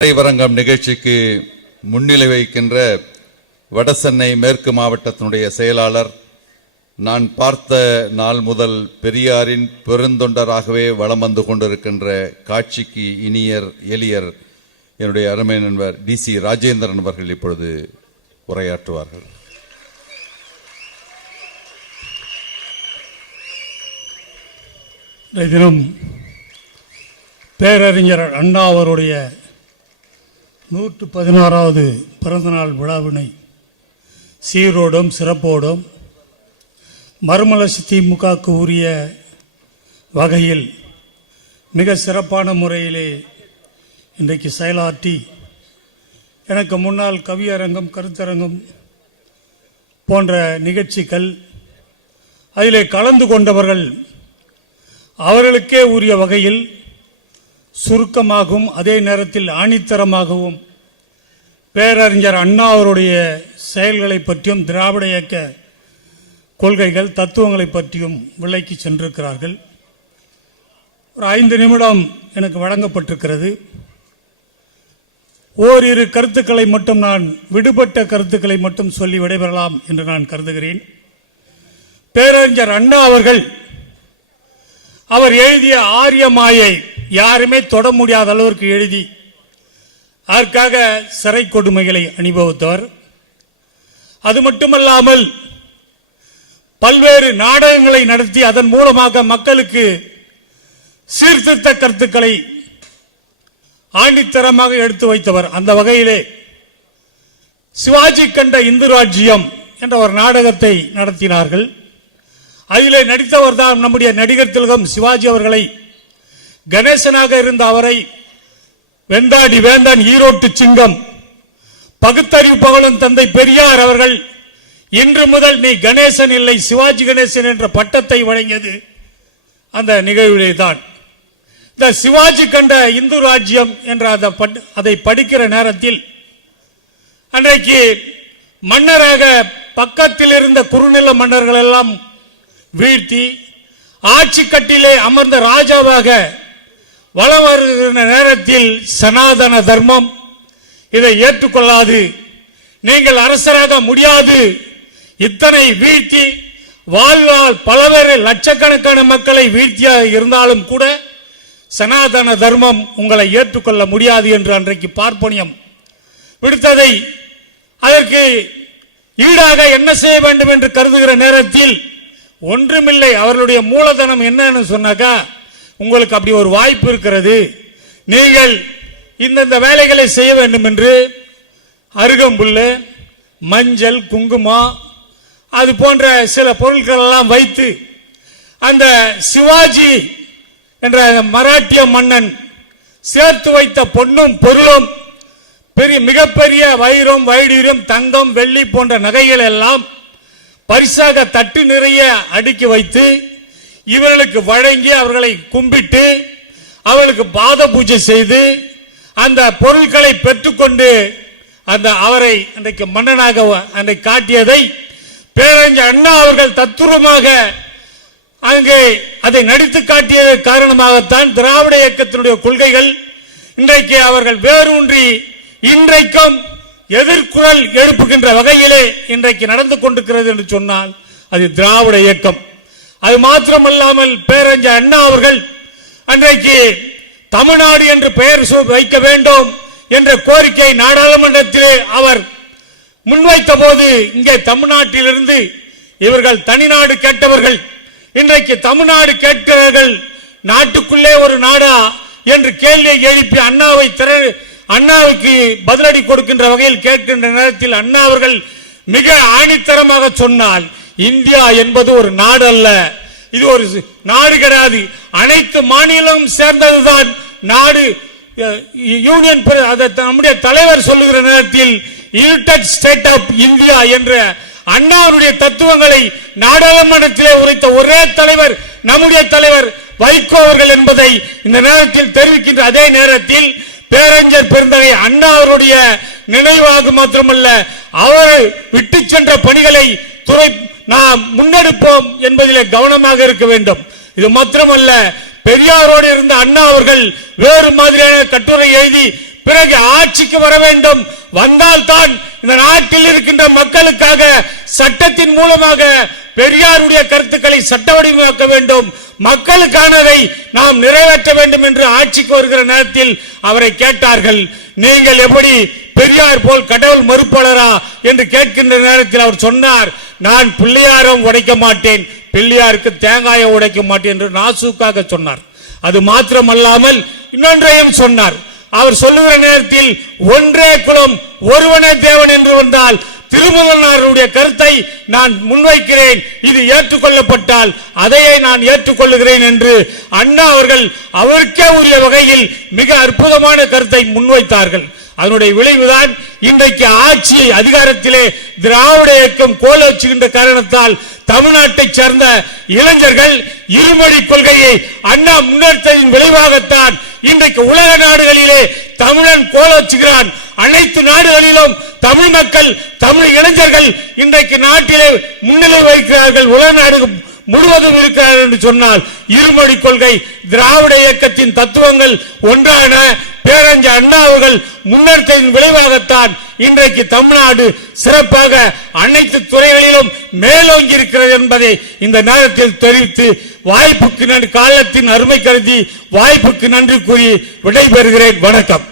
திரைவரங்கம் நிகழ்ச்சிக்கு முன்னிலை வைக்கின்ற வடசென்னை மேற்கு மாவட்டத்தினுடைய செயலாளர் நான் பார்த்த நாள் முதல் பெரியாரின் பெருந்தொண்டராகவே வளம் வந்து கொண்டிருக்கின்ற காட்சிக்கு இனியர் எளியர் என்னுடைய அருமை நண்பர் டி சி ராஜேந்திரன் அவர்கள் இப்பொழுது உரையாற்றுவார்கள். தினம் பேரறிஞர் அண்ணா அவருடைய நூற்று பதினாறாவது பிறந்தநாள் விழாவினை சீரோடும் சிறப்போடும் மறுமலர்ச்சி திமுகவுக்கு உரிய வகையில் மிக சிறப்பான முறையிலே இன்றைக்கு செயலாற்றி எனக்கு முன்னால் கவியரங்கம் கருத்தரங்கம் போன்ற நிகழ்ச்சிகள் அதிலே கலந்து கொண்டவர்கள் அவர்களுக்கே உரிய வகையில் சுருக்கமாகவும் அதே நேரத்தில் ஆணித்தரமாகவும் பேரறிஞர் அண்ணா அவருடைய செயல்களை பற்றியும் திராவிட இயக்க கொள்கைகள் தத்துவங்களை பற்றியும் விலைக்கு சென்றிருக்கிறார்கள். ஒரு ஐந்து நிமிடம் எனக்கு வழங்கப்பட்டிருக்கிறது. ஓரிரு கருத்துக்களை மட்டும் நான் விடுபட்ட கருத்துக்களை மட்டும் சொல்லி விடைபெறலாம் என்று நான் கருதுகிறேன். பேரறிஞர் அண்ணா அவர்கள் அவர் எழுதிய ஆரியமாயை யாருமே தொட முடியாத அளவிற்கு எழுதி அதற்காக சிறை கொடுமைகளை அனுபவித்தவர் அது மட்டுமல்லாமல் பல்வேறு நாடகங்களை நடத்தி அதன் மூலமாக மக்களுக்கு சீர்திருத்த கருத்துக்களை ஆண்டித்தரமாக எடுத்து வைத்தவர். அந்த வகையிலே சிவாஜி கண்ட இந்து ராஜ்யம் என்ற ஒரு நாடகத்தை நடத்தினார்கள். அதிலே நடித்தவர் தான் நம்முடைய நடிகர் திலகம் சிவாஜி அவர்களை கணேசனாக இருந்த அவரை வெந்தாடி வேந்தன் ஈரோட்டு சிங்கம். பகுத்தறிவு பகலும் தந்தை பெரியார் அவர்கள் இன்று முதல் நீ கணேசன் இல்லை சிவாஜி கணேசன் என்ற பட்டத்தை வழங்கியது அந்த நிகழ்விலே தான். இந்த சிவாஜி கண்ட இந்து ராஜ்யம் என்ற பட்- அதை படிக்கிற நேரத்தில் அன்றைக்கு மன்னராக பக்கத்தில் இருந்த குறுநில மன்னர்கள் எல்லாம் வீழ்த்தி ஆட்சி கட்டிலே அமர்ந்த ராஜாவாக வலம் வருகிற நேரத்தில் சனாதன தர்மம் இதை ஏற்றுக்கொள்ளாது. நீங்கள் அரசராக முடியாது. இத்தனை வீழ்த்தி வாழ்வால் பலவேறு லட்சக்கணக்கான மக்களை வீழ்த்தியாக இருந்தாலும் கூட சனாதன தர்மம் உங்களை ஏற்றுக்கொள்ள முடியாது என்று அன்றைக்கு பார்ப்பனியம். விடுத்ததை அதற்கு ஈடாக என்ன செய்ய வேண்டும் என்று கருதுகிற நேரத்தில் ஒன்றுமில்லை. அவர்களுடைய மூலதனம் என்னன்னு சொன்னாக்கா உங்களுக்கு அப்படி ஒரு வாய்ப்பு இருக்கிறது. நீங்கள் இந்தந்த வேலைகளை செய்ய வேண்டும் என்று அருகம்புல்லு மஞ்சள் குங்குமம் அது போன்ற சில பொருட்கள் எல்லாம் வைத்து அந்த சிவாஜி என்ற மராட்டிய மன்னன் சேர்த்து வைத்த பொன்னும் பொருளும் பெரிய மிகப்பெரிய வைரம் வைடூரியம் தங்கம் வெள்ளி போன்ற நகைகள் எல்லாம் பரிசாக தட்டு நிறைய அடுக்கி வைத்து இவர்களுக்கு வழங்கி அவர்களை கும்பிட்டு அவர்களுக்கு பாத பூஜை செய்து அந்த பொருட்களை பெற்றுக்கொண்டு அந்த அவரை அன்றைக்கு மன்னனாக அன்றைக்கு காட்டியதை பேரறிஞர் அண்ணா அவர்கள் தத்துவமாக அங்கே அதை நடித்து காட்டியது காரணமாகத்தான் திராவிட இயக்கத்தினுடைய கொள்கைகள் இன்றைக்கு அவர்கள் வேரூன்றி இன்றைக்கும் எதிர்குரல் எழுப்புகின்ற வகையிலே இன்றைக்கு நடந்து கொண்டிருக்கிறது என்று சொன்னால் அது திராவிட இயக்கம். அது மாத்திரமல்லாமல் பேரறிஞர் அண்ணா அவர்கள் அன்றைக்கு தமிழ்நாடு என்று பெயர் வைக்க வேண்டும் என்ற கோரிக்கை நாடாளுமன்றத்திலே அவர் முன்வைத்த போது இங்கே தமிழ்நாட்டிலிருந்து இவர்கள் தனிநாடு கேட்டவர்கள் இன்றைக்கு தமிழ்நாடு கேட்கிறவர்கள் நாட்டுக்குள்ளே ஒரு நாடா என்று கேள்வியை எழுப்பி அண்ணாவை திற அண்ணாவுக்கு பதிலடி கொடுக்கின்ற வகையில் கேட்கின்ற நேரத்தில் அண்ணா அவர்கள் மிக ஆணித்தரமாக சொன்னால் இந்தியா என்பது ஒரு நாடு அல்ல இது ஒரு நாடு கிடையாது. அனைத்து மாநிலமும் சேர்ந்ததுதான் நாடு. யூனியன் அதை நம்முடைய தலைவர் சொல்லுகிற நேரத்தில் யுனைடெட் ஸ்டேட் ஆஃப் இந்தியா என்ற அண்ணாவுடைய தத்துவங்களை நாடாளுமன்றத்திலே உரைத்த ஒரே தலைவர் நம்முடைய தலைவர் வைகோ அவர்கள் என்பதை இந்த நேரத்தில் தெரிவிக்கின்ற அதே நேரத்தில் பேரஞ்சர் பெருந்தகை அண்ணா அவருடைய நினைவாக மாத்திரமல்ல அவர் விட்டு சென்ற பணிகளை துறை நாம் முன்னெடுப்போம் என்பதிலே கவனமாக இருக்க வேண்டும். இது மாத்திரமல்ல பெரியாரோடு இருந்த அண்ணா அவர்கள் வேறு மாதிரியான கட்டுரை எழுதி பிறகு ஆட்சிக்கு வர வேண்டும். வந்தால் தான் இந்த நாட்டில் இருக்கின்ற மக்களுக்காக சட்டத்தின் மூலமாக பெரியாருடைய கருத்துக்களை சட்ட வடிவமாக்க வேண்டும். மக்களுக்கானதை நாம் நிறைவேற்ற வேண்டும் என்று ஆட்சிக்கு வருகிற நேரத்தில் அவரை கேட்டார்கள். நீங்கள் எப்படி பெரியார் போல் கடவுள் மறுப்பாளரா என்று கேட்கின்ற நேரத்தில் அவர் சொன்னார். நான் பிள்ளையாரம் உடைக்க மாட்டேன். பிள்ளையாருக்கு தேங்காயை உடைக்க மாட்டேன் என்று நாசூக்காக சொன்னார். அது மாத்திரமல்லாமல் இன்னொன்றையும் சொன்னார். அவர் சொல்லுகிற நேரத்தில் ஒன்றே குலம் ஒருவனே தேவன் என்று வந்தால் திருமலனாருடைய கருத்தை நான் முன்வைக்கிறேன். இது ஏற்றுக்கொள்ளப்பட்டால் அதையே நான் ஏற்றுக்கொள்ளுகிறேன் என்று அண்ணா அவர்கள் அவருக்கே உரிய வகையில் மிக அற்புதமான கருத்தை முன்வைத்தார்கள். அதனுடைய விளைவுதான் இன்றைக்கு ஆட்சி அதிகாரத்திலே திராவிட இயக்கம் கோல வச்சுகின்ற காரணத்தால் தமிழ்நாட்டைச் சேர்ந்த இளைஞர்கள் இருமொழி கொள்கையை அண்ணா முன்னெடுத்ததின் விளைவாகத்தான் இன்றைக்கு உலக நாடுகளிலே தமிழன் கோல வச்சுகிறான் அனைத்து நாடுகளிலும் தமிழ் மக்கள் தமிழ் இளைஞர்கள் இன்றைக்கு நாட்டிலே முன்னிலை வகிக்கிறார்கள். உலக நாடு முழுவதும் இருக்கிறார்கள் என்று சொன்னால் இருமொழி கொள்கை திராவிட இயக்கத்தின் தத்துவங்கள் ஒன்றான பேரஞ்ச அண்ணா அவர்கள் முன்னெடுத்ததின் விளைவாகத்தான் இன்றைக்கு தமிழ்நாடு சிறப்பாக அனைத்து துறைகளிலும் மேலோங்கி இருக்கிறது என்பதை இந்த நேரத்தில் தெரிவித்து வாய்ப்புக்கு நன்றி காலத்தின் அருமை கருதி வாய்ப்புக்கு நன்றி கூறி விடைபெறுகிறேன். வணக்கம்.